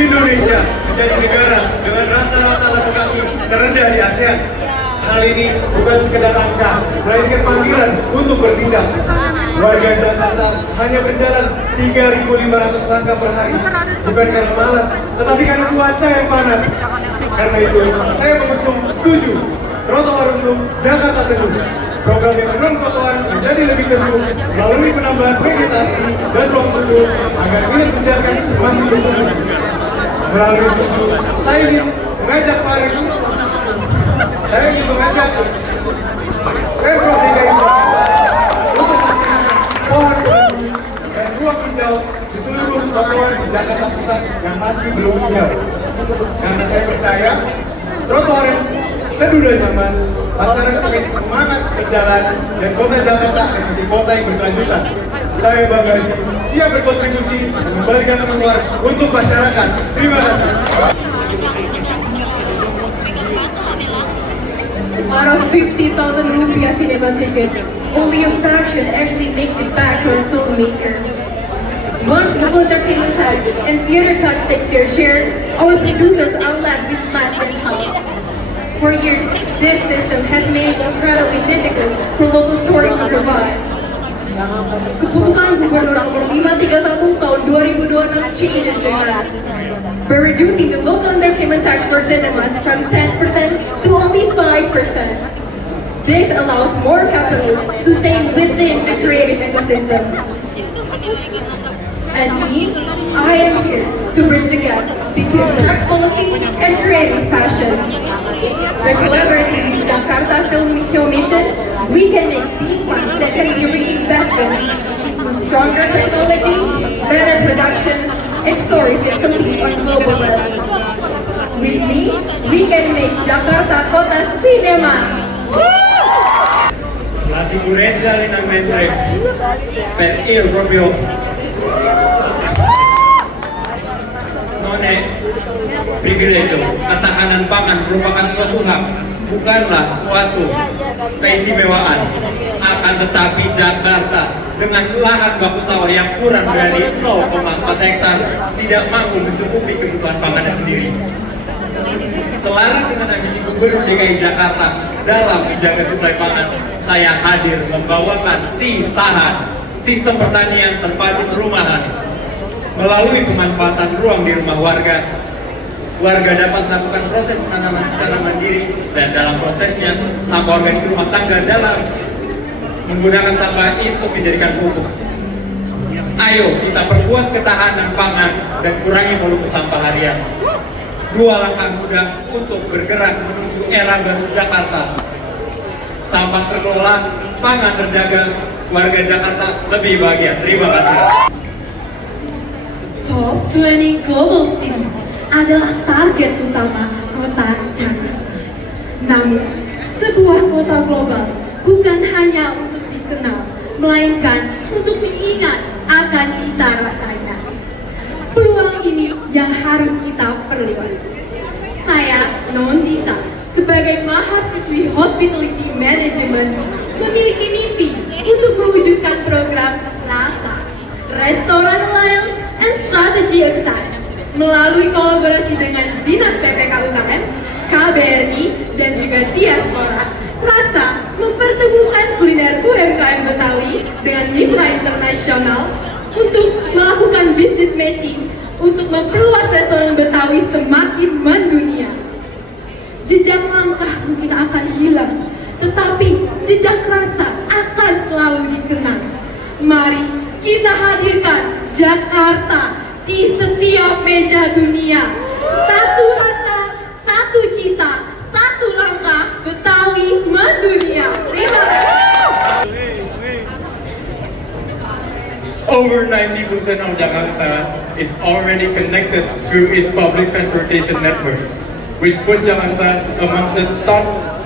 Indonesia menjadi negara dengan rata-rata lalu kaki terendah di ASEAN. Hal ini bukan sekedar angka, melainkan panggilan untuk bertindak. Warga Jakarta hanya berjalan 3.500 langkah per hari, bukan karena malas, tetapi karena cuaca yang panas. Karena itu, saya mengusung 7 trotoar untuk Jakarta Teduh. Program yang non-trotoar menjadi lebih teduh melalui penambahan vegetasi dan ruang teduh agar minat menjaga semakin bertumbuh. Melalui 7, saya ingin mengajak Pemprov DKI Jakarta untuk menanamkan pohon teduh dan ruang hijau di seluruh trotoar di Jakarta Pusat yang masih belum hijau. Karena saya percaya trotoar yang teduh dan nyaman, masyarakat akan semangat berjalan dan kota Jakarta akan menjadi kota yang berkelanjutan. Saya Bang Gazi siap berkontribusi memberikan trotoar untuk masyarakat. Terima kasih. Out of 50,000 rupiah cinema ticket, only a fraction actually makes it back to our filmmaker. Once the entertainment tax and theater cuts take their share, our producers are left with flat mentality. For years, this system has made it incredibly difficult for local stories to survive. Keputusan Gubernur Nomor 531 Tahun 2026 changes that by reducing the local entertainment tax for cinemas from 10% to only 5%. This allows more capital to stay within the creative ecosystem. And me, I am here to bridge the gap between tax policy and creative passion. By collaborating with Jakarta Film Commission, we can make these funds that can be reinvested into stronger technology, better production, and stories that compete on global level. With me, we can make Jakarta Kota Cinema. La sicurezza allenamento per il proprio non è privilegio. Ketahanan pangan merupakan suatu hak, bukanlah suatu keistimewaan. Akan tetapi Jakarta dengan lahan baku sawah yang kurang dari 0,4 hektar tidak mampu mencukupi kebutuhan pangannya sendiri. Selaras dengan ambisi Gubernur DKI Jakarta dalam menjaga suplai pangan, saya hadir membawakan Tahan, sistem pertanian terpadu perumahan. Melalui pemanfaatan ruang di rumah warga, warga dapat melakukan proses penanaman secara mandiri, dan dalam prosesnya sampah organik rumah tangga dalam menggunakan sampah itu menjadikan pupuk. Ayo kita perkuat ketahanan pangan dan kurangi volume sampah harian. 2 langkah mudah untuk bergerak menuju era baru Jakarta. Sampah terkelola, pangan terjaga, warga Jakarta lebih bahagia. Terima kasih. Top 20 Global City adalah target utama kota Jakarta. Namun, sebuah kota global bukan hanya untuk dikenal, melainkan untuk diingat akan cita rasanya. Peluang ini yang harus kita perluas. Saya, Nondita, sebagai mahasiswi Hospitality Management, memiliki mimpi untuk mewujudkan program NASA, Restaurant Alliance and Strategy Access, melalui kolaborasi dengan Dinas PPK UKM, KBRI, dan juga Diaspora. Rasa mempertemukan kuliner UMKM Betawi dengan mitra internasional untuk melakukan business matching untuk memperluas restoran Betawi semakin mendunia. Jejak langkah mungkin akan hilang, tetapi jejak rasa akan selalu dikenang. Mari kita hadirkan Jakarta di setiap meja dunia. Satu rasa, satu cita, satu langkah, Betawi mendunia. Terima kasih. Over 90% of Jakarta is already connected through its public transportation network, which puts Jakarta among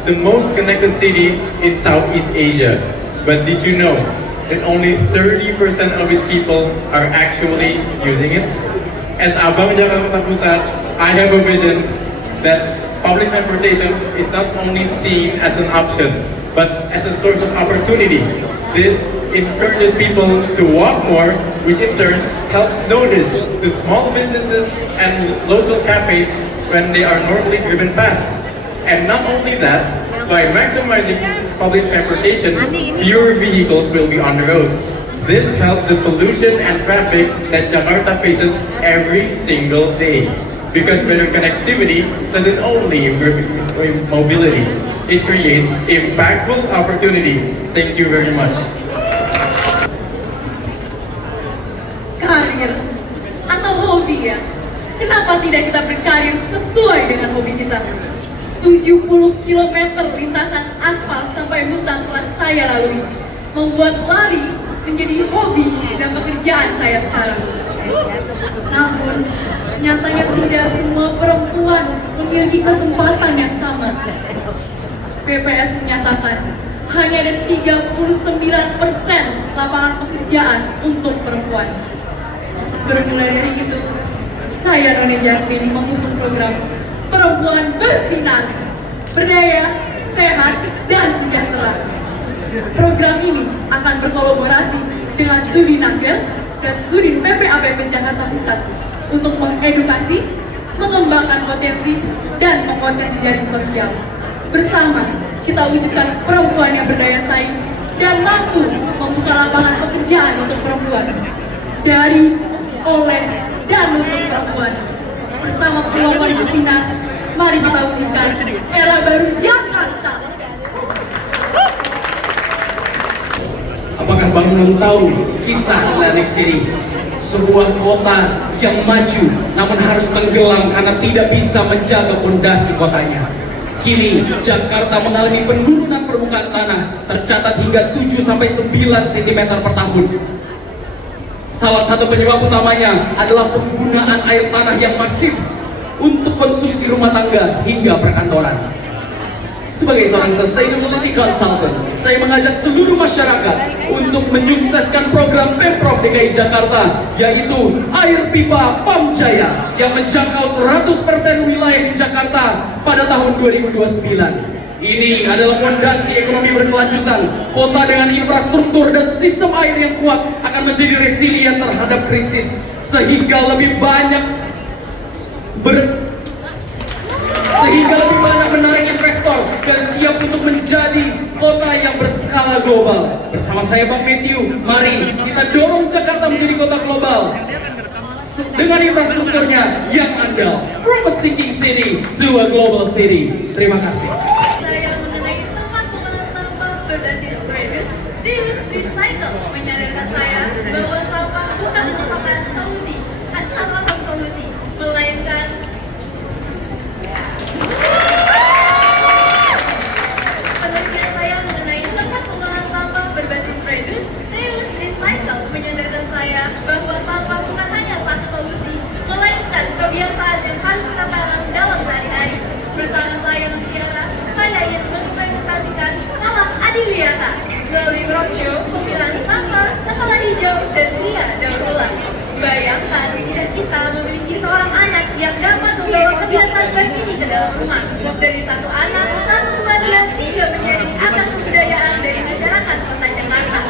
the most connected cities in Southeast Asia. But did you know that only 30% of its people are actually using it? As Abang Jakarta Pusat, I have a vision that public transportation is not only seen as an option, but as a source of opportunity. This encourages people to walk more, which in turn helps notice the small businesses and local cafes when they are normally driven past. And not only that, by maximizing public transportation, fewer vehicles will be on the roads. This helps the pollution and traffic that Jakarta faces every single day. Because better connectivity doesn't only improve mobility, it creates impactful opportunity. Thank you very much. Karir atau hobi ya? Kenapa tidak kita berkarir sesuai dengan hobi kita? 70 km lintasan aspal sampai hutan telah saya lalui, membuat lari menjadi hobi dan pekerjaan saya sekarang. Namun, nyatanya tidak semua perempuan memiliki kesempatan yang sama. BPS menyatakan hanya ada 39% lapangan pekerjaan untuk perempuan. Bermula dari itu, saya Noni Jasmine mengusung program Perempuan Bersinar, Berdaya, Sehat, dan Sejahtera. Program ini akan berkolaborasi dengan Studi Nakel dan Studi PPAPP Jakarta Pusat untuk mengedukasi, mengembangkan potensi, dan menguatkan jejaring sosial. Bersama, kita wujudkan perempuan yang berdaya saing dan mampu membuka lapangan pekerjaan untuk perempuan. Dari, oleh, dan untuk perempuan. Bersama Perempuan Bersinar, mari kita wujudkan era baru Jakarta. Apakah Bang Nung tahu kisah Atlantic City? Sebuah kota yang maju namun harus tenggelam karena tidak bisa menjaga fondasi kotanya. Kini Jakarta mengalami penurunan permukaan tanah tercatat hingga 7-9 cm per tahun. Salah satu penyebab utamanya adalah penggunaan air tanah yang masif untuk konsumsi rumah tangga hingga perkantoran. Sebagai seorang sustainability consultant, saya mengajak seluruh masyarakat untuk menyukseskan program Pemprov DKI Jakarta, yaitu Air Pipa Pam Jaya yang menjangkau 100% wilayah di Jakarta pada tahun 2029. Ini adalah fondasi ekonomi berkelanjutan. Kota dengan infrastruktur dan sistem air yang kuat akan menjadi resilient terhadap krisis, sehingga lebih banyak menarik investor dan siap untuk menjadi kota yang berskala global. Bersama saya Bang Matthew, mari kita dorong Jakarta menjadi kota global dengan infrastrukturnya yang andal. From a sinking city to a global city. Terima kasih. Saya mengenai tempat pengelolaan sampah berbasis reuse, recycle, menyadarkan saya bahwa sampah bukan merupakan solusi, salah satu solusi, melainkan penelitian saya mengenai tempat pengelolaan sampah berbasis reuse, recycle, menyadarkan saya bahwa sampah bukan hanya satu solusi, melainkan kebiasaan yang harus kita pakai dalam sehari-hari. Bersama saya berbicara, saya ingin mengimplementasikan alat adiwiyata melalui roadshow pemilihan sampah, skala hijau, dan tria daur ulang. Bayangkan jika kita memiliki seorang anak yang dapat membawa kebiasaan baik ini ke dalam rumah. Dari satu anak, satu keluarga, hingga menjadi akar kebudayaan dari masyarakat kota Jakarta.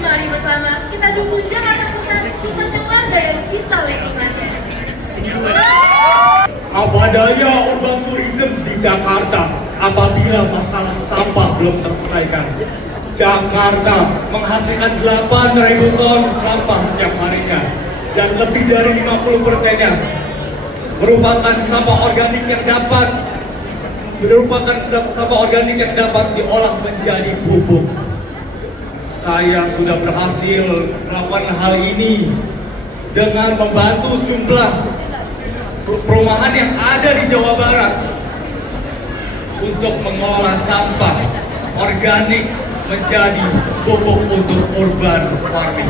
Mari bersama kita dukung Jakarta Pusat warga yang cinta lingkungannya. Apa daya urban tourism di Jakarta apabila masalah sampah belum terselesaikan? Jakarta menghasilkan 8.000 ton sampah setiap harinya, dan lebih dari 50%-nya merupakan sampah organik yang dapat diolah menjadi pupuk. Saya sudah berhasil melakukan hal ini dengan membantu jumlah perumahan yang ada di Jawa Barat untuk mengolah sampah organik menjadi pupuk untuk urban farming.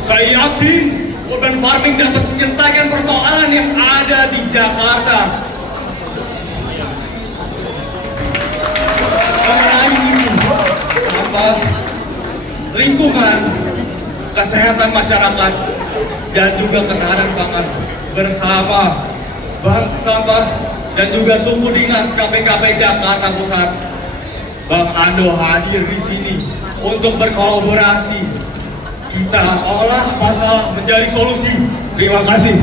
Saya yakin urban farming dapat menyelesaikan persoalan yang ada di Jakarta. Mengenai ini, sampah, lingkungan, kesehatan masyarakat, dan juga ketahanan pangan bersama Bank Sampah dan juga suku dinas KPKP Jakarta Pusat. Bang Ando hadir di sini untuk berkolaborasi kita olah masalah menjadi solusi. Terima kasih.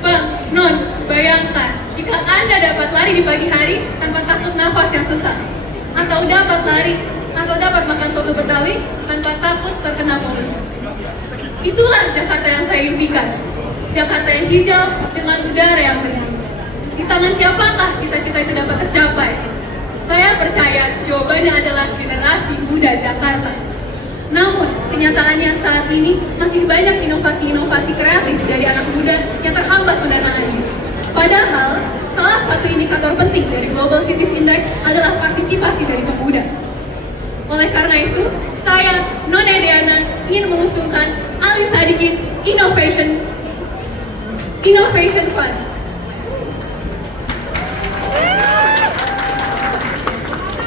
Bang, Non, bayangkan jika Anda dapat lari di pagi hari tanpa takut nafas yang sesak, atau dapat makan soto Betawi tanpa takut terkena polusi. Itulah Jakarta yang saya impikan. Jakarta yang hijau dengan udara yang bersih. Di tangan siapakah cita-cita itu dapat tercapai? Saya percaya jawabannya adalah generasi muda Jakarta. Namun, kenyataannya saat ini masih banyak inovasi-inovasi kreatif dari anak muda yang terhambat pendanaannya. Padahal, salah satu indikator penting dari Global Cities Index adalah partisipasi dari pemuda. Oleh karena itu, saya, Nona Diana, ingin mengusulkan Ali Sadikin Innovation Fund.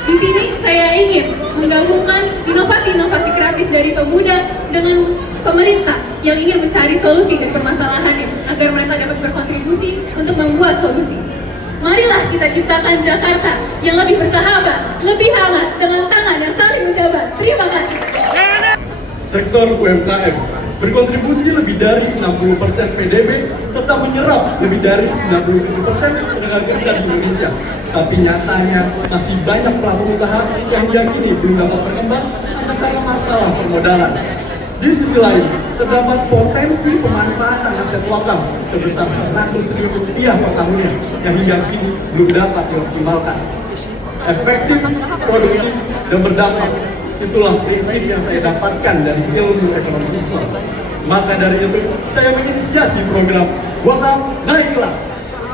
Di sini saya ingin menggabungkan inovasi-inovasi kreatif dari pemuda dengan pemerintah yang ingin mencari solusi dari permasalahannya agar mereka dapat berkontribusi untuk membuat solusi. Marilah kita ciptakan Jakarta yang lebih bersahabat, lebih hangat dengan tangan yang saling menjabat. Terima kasih. Sektor UMKM berkontribusi lebih dari 60% PDB serta menyerap lebih dari 97% tenaga kerja di Indonesia. Tapi nyatanya masih banyak pelaku usaha yang yakini belum dapat berkembang karena masalah permodalan. Di sisi lain, terdapat potensi pemanfaatan aset lokal sebesar 100 triliun rupiah per tahunnya yang hingga kini belum dapat dioptimalkan. Efektif, produktif, dan berdampak, itulah prinsip yang saya dapatkan dari ilmu ekonomi Islam. Maka dari itu, saya menginisiasi program Wakaf Naiklah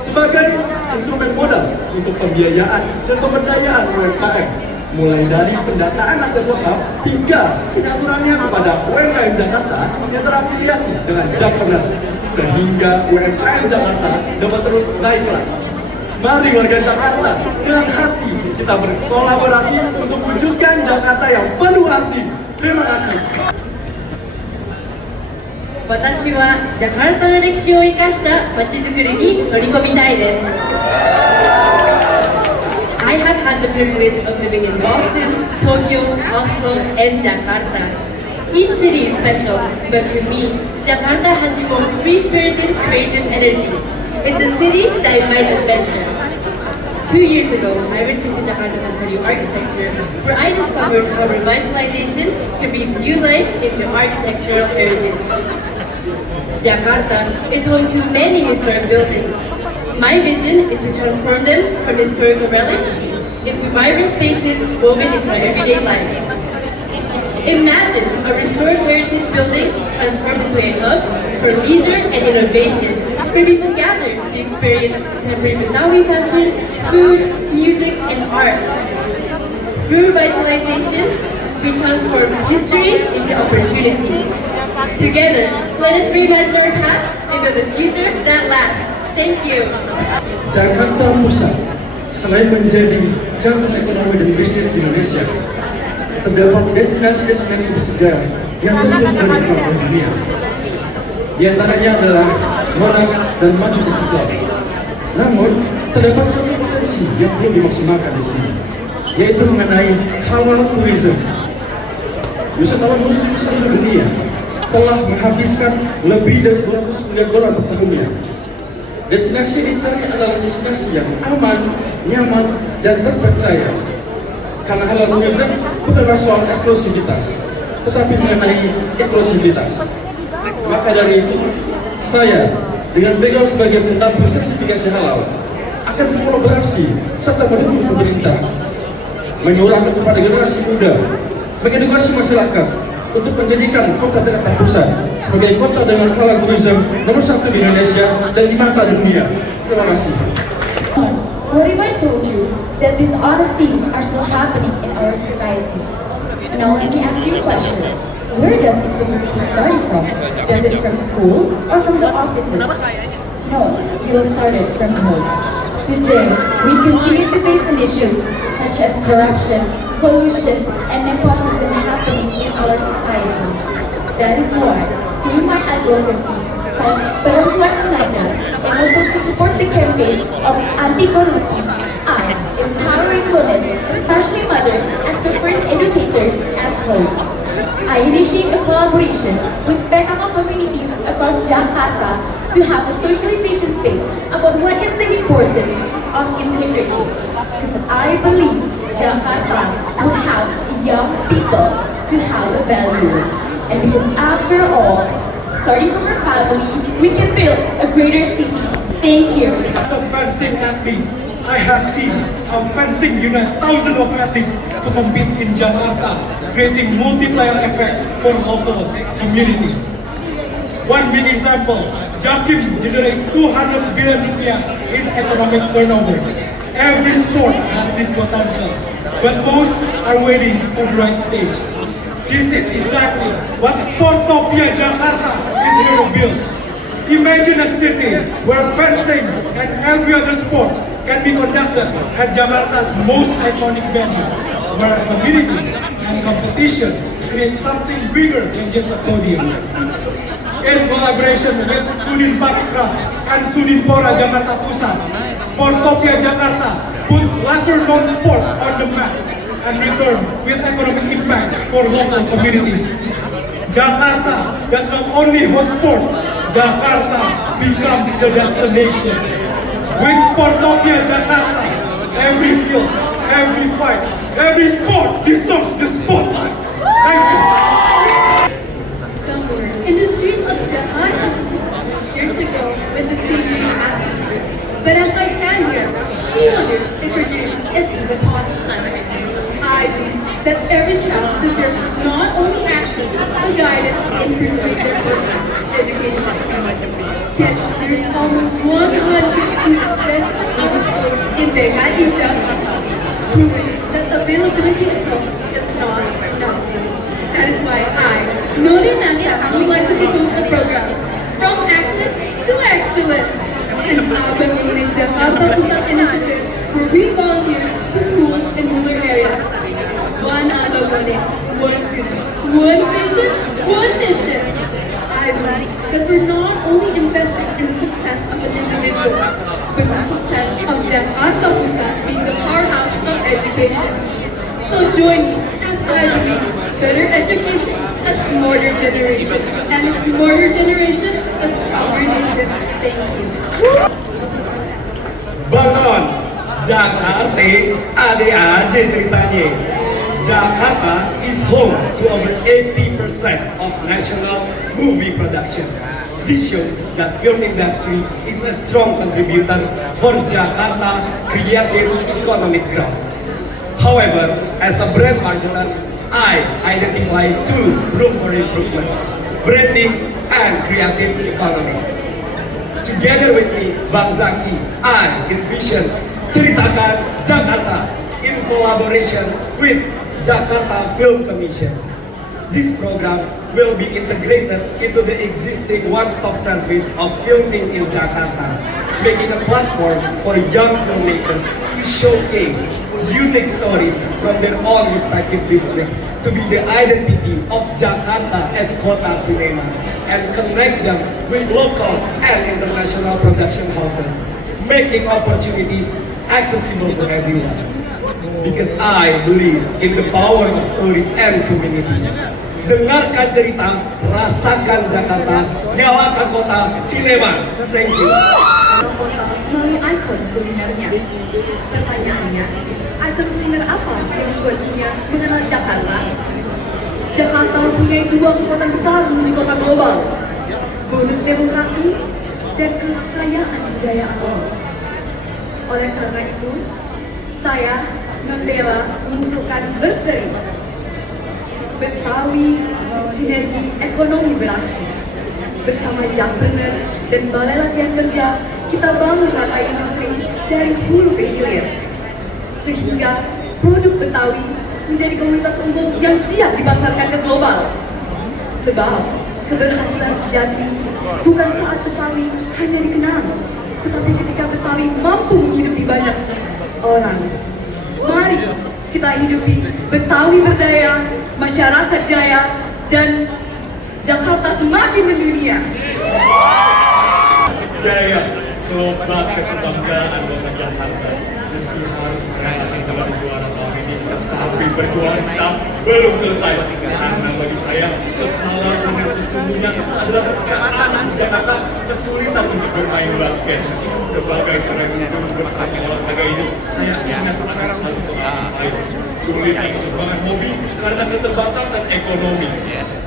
sebagai instrumen modal untuk pembiayaan dan pemberdayaan UMKM, mulai dari pendataan aset wakaf hingga penyaturannya kepada UMKM Jakarta yang terafiliasi dengan Jakpreneur, sehingga UMKM Jakarta dapat terus naik kelas. Mari warga Jakarta dengan hati kita berkolaborasi untuk wujudkan Jakarta yang penuh arti. Terima kasih. 私はジャカルタの歴史を生かした街づくりに取り組みたいです。I have had the privilege of living in Boston, Tokyo, Oslo, and Jakarta. Each city is special, but to me, Jakarta has the most free-spirited, creative energy. It's a city that invites adventure. 2 years ago, I returned to Jakarta to study architecture, where I discovered how revitalization can breathe new life into architectural heritage. Jakarta is home to many historic buildings. My vision is to transform them from historical relics into vibrant spaces woven into our everyday lives. Imagine a restored heritage building transformed into a hub for leisure and innovation, where people gather to experience contemporary Betawi fashion, food, music, and art. Through revitalization, we transform history into opportunity. Together, let us reimagine our past and build a future that lasts. Thank you. Jakarta Pusat, selain menjadi jantung ekonomi dan bisnis di Indonesia, terdapat destinasi-destinasi bersejarah yang terus berkembang di dunia. Di antaranya adalah Monas dan Masjid Istiqlal. Namun, terdapat satu potensi yang belum dimaksimalkan di sini, yaitu mengenai halal tourism. Wisatawan muslim di seluruh dunia telah menghabiskan lebih dari 200 miliar dolar per tahunnya. Destinasi yang dicari adalah destinasi yang aman, nyaman, dan terpercaya. Karena halal tourism bukanlah soal eksklusivitas, tetapi mengenai inklusivitas. Maka dari itu, saya dengan background sebagai pendamping sertifikasi halal akan berkolaborasi serta mendukung pemerintah menyuarakan kepada generasi muda, mengedukasi masyarakat untuk menjadikan kota Jakarta Pusat sebagai kota dengan halal tourism nomor 1 di Indonesia dan di mata dunia. Terima kasih. What if I told you that these honesty are still happening in our society? Now let me ask you a question. Where does integrity start from? Does it from school or from the offices? No, it was started from home. Today, we continue to face an issues such as corruption, collusion, and nepotism happening in our society. That is why, through my advocacy called Perempuan Mengajar, and also to support the campaign of anti-corruption, I empowering women, especially mothers, as the first educators at home. I initiate a collaboration with PKK communities across Jakarta to have a socialization space about what is the importance of integrity. Because I believe Jakarta will have young people to have a value. And because after all, starting from our family, we can build a greater city. Thank you. As a fencing athlete, I have seen how fencing unites thousands of athletes to compete in Jakarta, creating multiplier effect for local communities. One big example, Jakim generates 200 billion rupiah in economic turnover. Every sport has this potential, but most are waiting for the right stage. This is exactly what Sportopia Jakarta is here to build. Imagine a city where fencing and every other sport can be conducted at Jakarta's most iconic venue, where communities and competition create something bigger than just a podium. In collaboration with Sudin Parekraf and Sudinpora Jakarta Pusat, Sportopia Jakarta puts lesser-known sport on the map and return with economic impact for local communities. Jakarta does not only host sport, Jakarta becomes the destination. With Sportopia Jakarta, every field, every fight, every sport deserves the spotlight. Thank you. Somewhere in the streets of Jakarta, years ago with the same dream happened. But as I stand here, she wonders if her dream is even possible. I believe that every child deserves not only access but guidance in pursuing their education. Yet there is almost 100 students less than our school in Begadi, Jakarta, proving that availability itself is not enough. That is why I, Nori Nasha, would like to propose a program from access to excellence. An urban Jakarta Pusat initiative where we volunteers to schools in rural areas. One Abagone, one student, one vision, one mission. I believe that we're not only investing in the success of an individual, but the success of Jakarta Pusat being the powerhouse of education. So join me as I believe better education, a smarter generation, and a smarter generation, a stronger nation. Thank you. Bangun, Jakarta, ADAJ ceritanya. Jakarta is home to over 80% of national movie production. This shows that film industry is a strong contributor for Jakarta creative economic growth. However, as a brand marketer, I identify two room for improvement: branding and creative economy. Together with me, Bang Zaki, I envision Ceritakan Jakarta in collaboration with Jakarta Film Commission. This program will be integrated into the existing one-stop service of filming in Jakarta, making a platform for young filmmakers to showcase unique stories from their own respective district to be the identity of Jakarta as Kota Cinema and connect them with local and international production houses, making opportunities accessible for everyone. Because I believe in the power of stories and community. Dengarkan cerita, rasakan Jakarta, nyalakan Kota Cinema. Thank you. Kota melalui ikon kulinernya. Pertanyaannya, ikon kuliner apa yang membuat dunia mengenal Jakarta? Jakarta mempunyai dua kekuatan besar menuju kota global, bonus demografi dan kekayaan budaya alam. Oleh karena itu, saya membela mengusulkan berseri Betawi Sinergi Ekonomi Beraksi. Bersama Jackpreneur dan Balai Latihan Kerja, kita bangun rantai industri dari hulu ke hilir, sehingga produk Betawi menjadi komoditas unggul yang siap dipasarkan ke global. Sebab keberhasilan sejati bukan saat Betawi hanya dikenal, tetapi ketika Betawi mampu menghidupi banyak orang. Mari kita hidupi Betawi berdaya, masyarakat jaya, dan Jakarta semakin mendunia. Jaya, klub basket kebanggaan kota Jakarta. Meski harus merayakan gelar juara tahun ini, tapi perjuangan kita belum selesai. Karena bagi saya, kekhawatiran yang sesungguhnya adalah ketika anak di Jakarta kesulitan untuk bermain basket. Sebagai seorang guru bersama olahraga ini, saya ingat akan satu pengalaman lain. Sulit mengembangkan hobi karena keterbatasan ekonomi.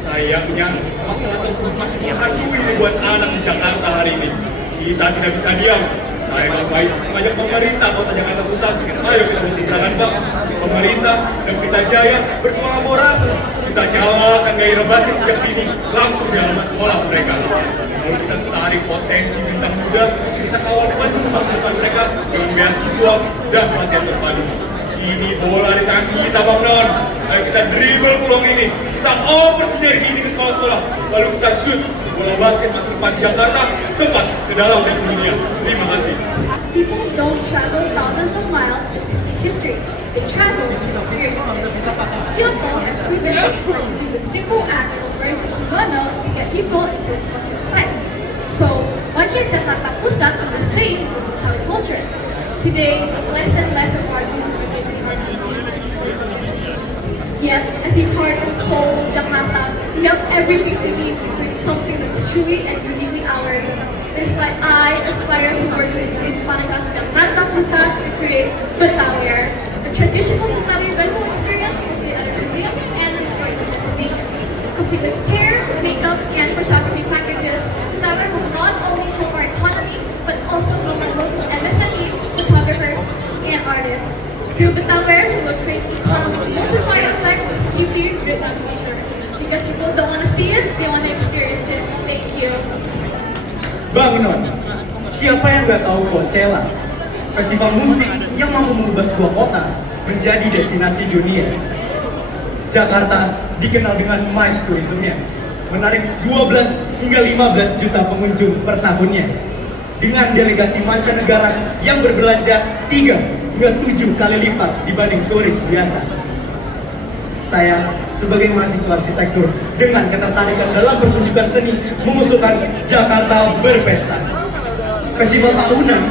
Sayangnya, masalah tersebut masih menghantui ribuan anak di Jakarta hari ini. Kita tidak bisa diam. Saya mengajak pemerintah Kota Jakarta Pusat, ayo kita bertindakan Bang. Pemerintah dan Pelita Jaya berkolaborasi. Kita nyalakan gairah basket sejak dini langsung di halaman sekolah mereka. Lalu kita saring potensi bintang muda, kita kawal penuh masa depan mereka dengan beasiswa dan pelatihan terpadu. Ini bola di tangan kita Bang Non. Ayo kita dribble peluang ini, kita oper sinergi ini ke sekolah-sekolah, lalu kita shoot bola basket masa depan Jakarta tempat ke dalam dan dunia. Terima kasih. People don't travel thousands of miles just to see history. They travel to experience. Kyoto has proven its point through the simple act of wearing a kimono to get people into its cultural sites. So, why can't Jakarta Pusat do the same with its Thai culture? Today, less and less of our youth are visiting our museums. Yet, as the heart and soul of Jakarta, we have everything we need to create something that's truly and uniquely ours. That is why I aspire to work with Panagat Jakarta Pusat to create Betawier, a traditional Betawi rental experience located at a museum and restored information. Complete with hair, makeup, and photography packages, Betawier will not only help our economy, but also grow our local MSMEs, photographers, and artists. Through Betawier, we will create economic multiplier effects deeply rooted in nature. Because people don't want to see it, they want to experience it. Thank you. Bang Non, siapa yang nggak tahu Coachella? Festival musik yang mampu mengubah sebuah kota menjadi destinasi dunia. Jakarta dikenal dengan MICE tourismnya, menarik 12 hingga 15 juta pengunjung per tahunnya. Dengan delegasi mancanegara yang berbelanja 3 hingga 7 kali lipat dibanding turis biasa. Saya sebagai mahasiswa arsitektur dengan ketertarikan dalam pertunjukan seni mengusulkan Jakarta Berpesta. Festival tahunan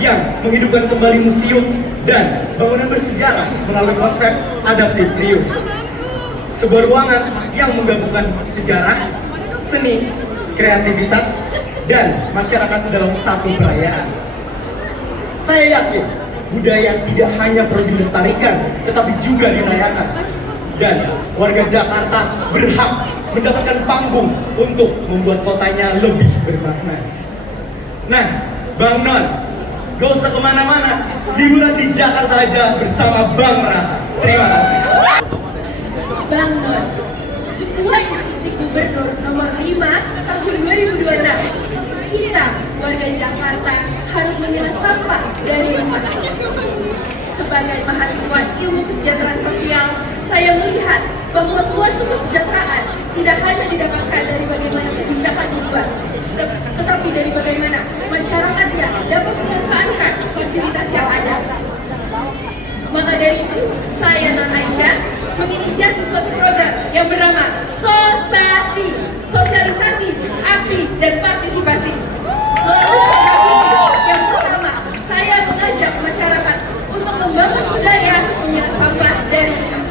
yang menghidupkan kembali museum dan bangunan bersejarah melalui konsep adaptive reuse. Sebuah ruangan yang menggabungkan sejarah, seni, kreativitas, dan masyarakat dalam satu perayaan. Saya yakin budaya tidak hanya perlu dilestarikan, tetapi juga dirayakan. Dan warga Jakarta berhak mendapatkan panggung untuk membuat kotanya lebih bermakna. Nah, Bang Non, gak usah kemana-mana, liburan di Jakarta aja bersama Bang Raha. Terima kasih. Bang Non, sesuai instruksi Gubernur nomor 5 tahun 2026, kita warga Jakarta harus memilah sampah dari rumah. Sebagai mahasiswa ilmu kesejahteraan sosial, saya melihat bahwa suatu kesejahteraan tidak hanya didapatkan dari bagaimana kebijakan dibuat, tetapi dari bagaimana masyarakatnya dapat memanfaatkan fasilitas yang ada. Maka dari itu, saya dan Aisyah menginisiasi suatu program yang bernama SOSASI, Sosialisasi, Aksi, dan Partisipasi. Melalui program ini, yang pertama, saya mengajak masyarakat untuk membangun budaya memilah sampah dari rumah.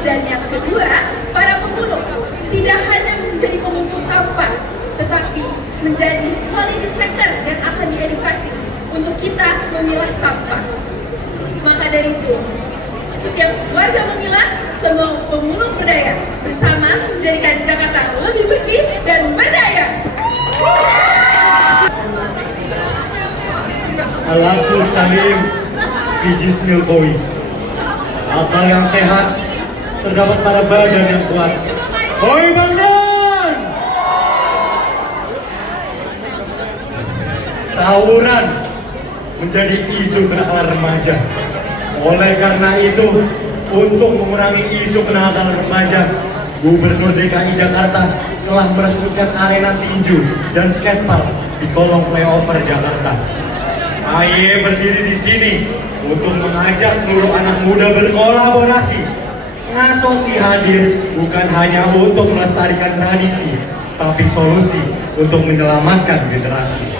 Dan yang kedua, para pemulung tidak hanya menjadi pengumpul sampah, tetapi menjadi quality checker yang akan diedukasi untuk kita memilah sampah. Maka dari itu, setiap warga memilah, semua pemulung berdaya bersama menjadikan Jakarta lebih bersih dan berdaya. Alaku Salim Bijis Nilkowi. Akal yang sehat terdapat pada badan yang kuat. Hoi Bang Non! Tawuran menjadi isu kenakalan remaja. Oleh karena itu, untuk mengurangi isu kenakalan remaja, Gubernur DKI Jakarta telah meresmikan arena tinju dan skatepark di kolong flyover Jakarta. AYE berdiri di sini untuk mengajak seluruh anak muda berkolaborasi. Ngasosi hadir bukan hanya untuk melestarikan tradisi, tapi solusi untuk menyelamatkan generasi.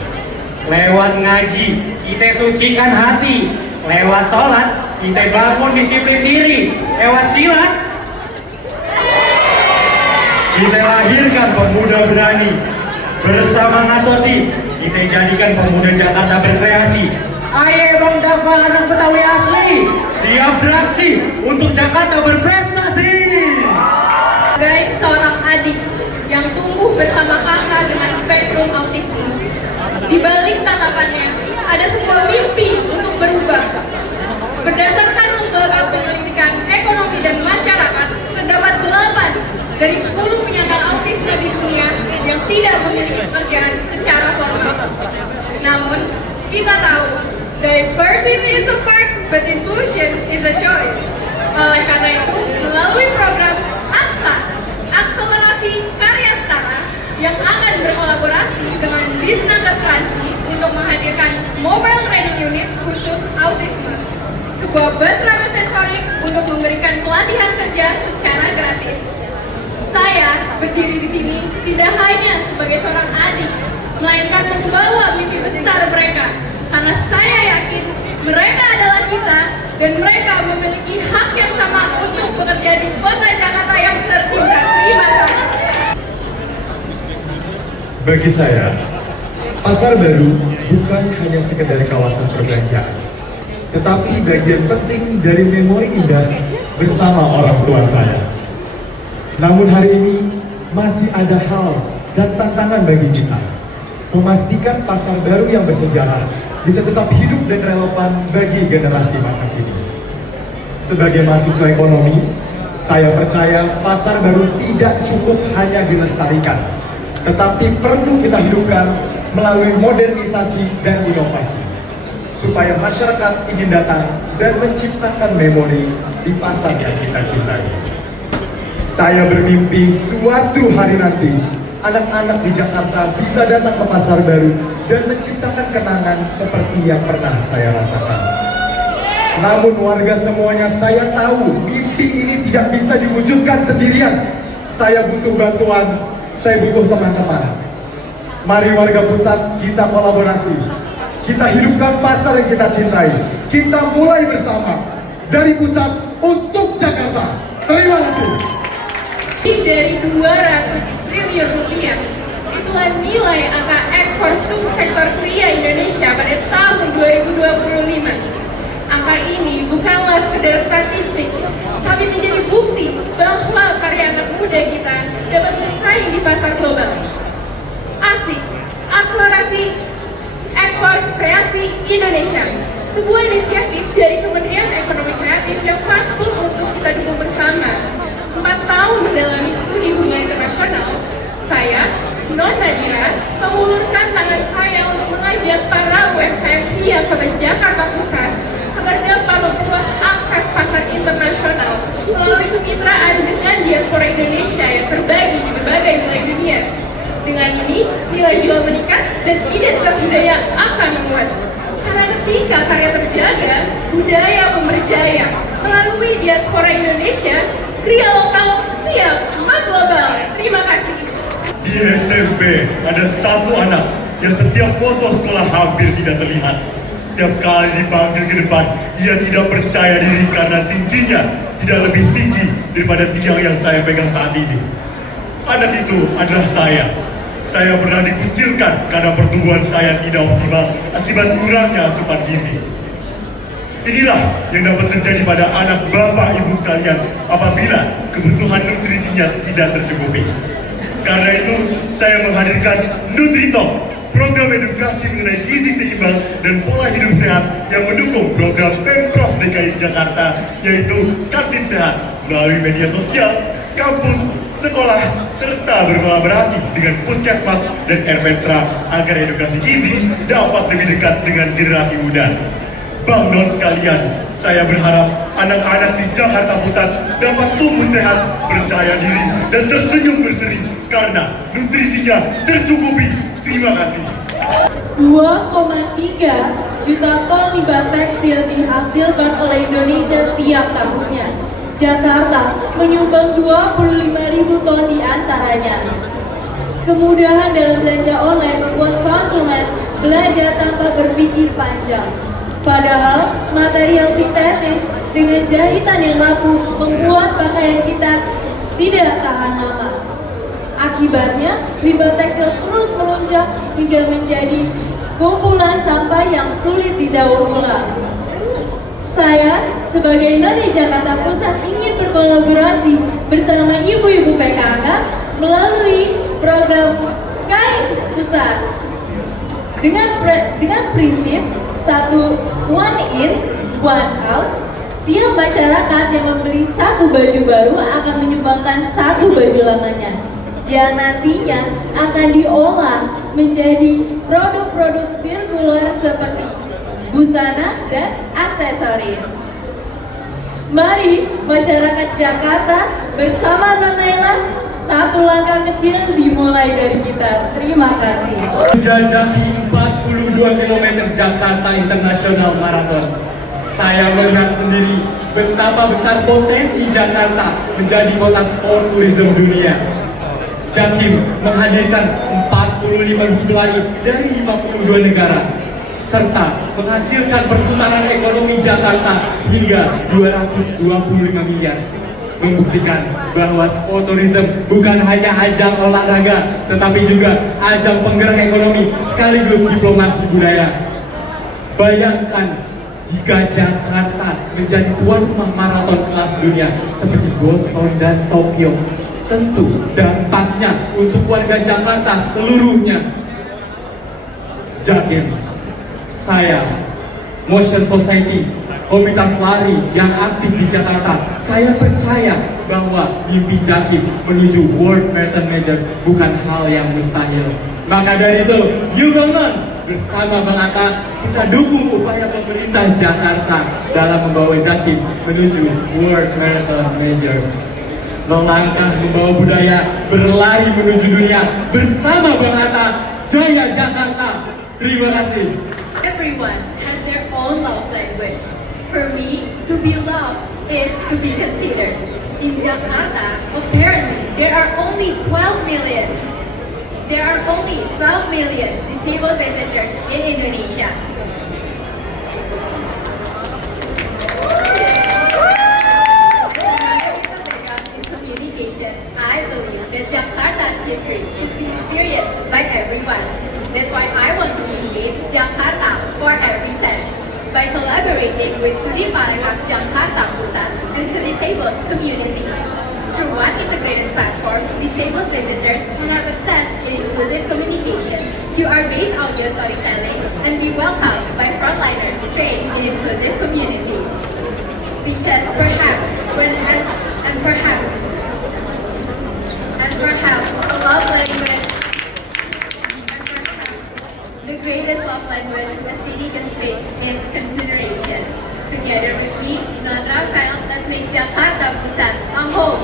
Lewat ngaji, kita sucikan hati, Lewat sholat, kita bangun disiplin diri. Lewat silat, kita lahirkan pemuda berani. Bersama Ngasosi, kita jadikan pemuda Jakarta berkreasi. Ayo Bang Dava, anak Betawi asli, siap beraksi untuk Jakarta berprestasi. Sebagai seorang adik yang tumbuh bersama kakak dengan spektrum autisme, di balik tatapannya ada sebuah mimpi untuk berubah. Berdasarkan lembaga penyelidikan ekonomi dan masyarakat, terdapat 8 dari 10 penyandang autisme di dunia yang tidak memiliki pekerjaan secara formal. Namun, kita tahu, diversity is a fact, but inclusion is a choice. Oleh karena itu, melalui program AKSA, Akselerasi Karya Setara, yang akan berkolaborasi dengan Disnaga Transi untuk menghadirkan mobile training unit khusus autisme, sebuah bus ramah sensorik untuk memberikan pelatihan kerja secara gratis. Saya berdiri di sini tidak hanya sebagai seorang adik, melainkan membawa mimpi besar mereka. Karena saya yakin mereka adalah kita dan mereka memiliki hak yang sama untuk bekerja di kota Jakarta yang tercinta. Terima kasih. Bagi saya, pasar baru bukan hanya sekedar kawasan perbelanjaan, tetapi bagian penting dari memori indah bersama orang tua saya. Namun hari ini masih ada hal dan tantangan bagi kita memastikan pasar baru yang bersejarah bisa tetap hidup dan relevan bagi generasi masa kini. Sebagai mahasiswa ekonomi, saya percaya pasar baru tidak cukup hanya dilestarikan, tetapi perlu kita hidupkan melalui modernisasi dan inovasi, supaya masyarakat ingin datang dan menciptakan memori di pasar yang kita cintai. Saya bermimpi suatu hari nanti, anak-anak di Jakarta bisa datang ke pasar baru dan menciptakan kenangan seperti yang pernah saya rasakan. Namun warga semuanya, saya tahu mimpi ini tidak bisa diwujudkan sendirian. Saya butuh bantuan, saya butuh teman-teman. Mari warga pusat, kita kolaborasi. Kita hidupkan pasar yang kita cintai. Kita mulai bersama dari pusat untuk Jakarta. Terima kasih. Dari 200 triliun rupiah, itulah nilai angka ekspor sektor kria Indonesia pada tahun 2025. Angka ini bukanlah sekedar statistik, tapi menjadi bukti bahwa karya anak muda kita dapat bersaing di pasar global. ASIK, Akselerasi Ekspor Kreasi Indonesia, sebuah inisiatif dari Kementerian Ekonomi Kreatif yang patut untuk kita dukung bersama. 4 tahun mendalami studi hubungan internasional, saya, Non Nadira, mengulurkan tangan saya untuk mengajak para UMKM Kria Kota Jakarta Pusat agar dapat memperluas akses pasar internasional melalui kemitraan dengan diaspora Indonesia yang terbagi di berbagai wilayah dunia. Dengan ini, nilai jual meningkat dan identitas budaya akan menguat. Karena ketika karya terjaga, budaya pun berjaya. Melalui diaspora Indonesia, kria lokal siap mengglobal. Terima kasih. Di SMP ada satu anak yang setiap foto sekolah hampir tidak terlihat. Setiap kali dipanggil ke depan, ia tidak percaya diri karena tingginya tidak lebih tinggi daripada tiang yang saya pegang saat ini. Anak itu adalah saya. Saya pernah dikucilkan karena pertumbuhan saya tidak optimal akibat kurangnya asupan gizi. Inilah yang dapat terjadi pada anak bapak ibu sekalian apabila kebutuhan nutrisinya tidak tercukupi. Karena itu, saya menghadirkan NutriTalk, program edukasi mengenai gizi seimbang dan pola hidup sehat yang mendukung program Pemprov DKI Jakarta, yaitu Kantin Sehat, melalui media sosial, kampus, sekolah, serta berkolaborasi dengan Puskesmas dan RPTRA agar edukasi gizi dapat lebih dekat dengan generasi muda. Bang Non sekalian, saya berharap anak-anak di Jakarta Pusat dapat tumbuh sehat, percaya diri, dan tersenyum berseri karena nutrisinya tercukupi. Terima kasih. 2,3 juta ton limbah tekstil dihasilkan oleh Indonesia setiap tahunnya. Jakarta menyumbang 25.000 ton di antaranya. Kemudahan dalam belanja online membuat konsumen belajar tanpa berpikir panjang. Padahal material sintetis dengan jahitan yang rapuh membuat pakaian kita tidak tahan lama. Akibatnya, limbah tekstil terus melonjak hingga menjadi kumpulan sampah yang sulit didaur ulang. Saya sebagai None Jakarta Pusat ingin berkolaborasi bersama ibu-ibu PKK melalui program Kain Pusat dengan prinsip satu one in, one out. Setiap masyarakat yang membeli satu baju baru akan menyumbangkan satu baju lamanya yang nantinya akan diolah menjadi produk-produk sirkular seperti busana dan aksesoris. Mari masyarakat Jakarta bersama Non Naila, satu langkah kecil dimulai dari kita. Terima kasih. Menjajaki 42 km Jakarta International Marathon, saya melihat sendiri betapa besar potensi Jakarta menjadi kota sport tourism dunia. Jakim menghadirkan 45 pelari dari 52 negara, serta menghasilkan perputaran ekonomi Jakarta hingga 225 miliar. Membuktikan bahwa sport tourism bukan hanya ajang olahraga, tetapi juga ajang penggerak ekonomi sekaligus diplomasi budaya. Bayangkan jika Jakarta menjadi tuan rumah maraton kelas dunia seperti Boston dan Tokyo, tentu dampaknya untuk warga Jakarta seluruhnya. Jakim, saya, Motion Society, komunitas lari yang aktif di Jakarta, saya percaya bahwa mimpi Jakim menuju World Marathon Majors bukan hal yang mustahil. Maka dari itu, Yuk Non, bersama Bang Atta, kita dukung upaya pemerintah Jakarta dalam membawa Jakim menuju World Marathon Majors. Melangkah membawa budaya berlari menuju dunia bersama Bang Atta. Jaya Jakarta. Terima kasih. Everyone has their own love language. For me, to be loved is to be considered. In Jakarta, apparently, there are only 12 million disabled passengers in Indonesia. I believe that Jakarta's history should be experienced by everyone. That's why I want to appreciate Jakarta for every sense by collaborating with Studi Parekraf Jakarta Pusat and the disabled community. Through one integrated platform, disabled visitors can have access in inclusive communication, QR-based audio storytelling, and be welcomed by frontliners trained in inclusive community. Because perhaps the love language, the greatest love language a city can speak is consideration. Together with me, Non Rafael, let's make Jakarta Pusat a home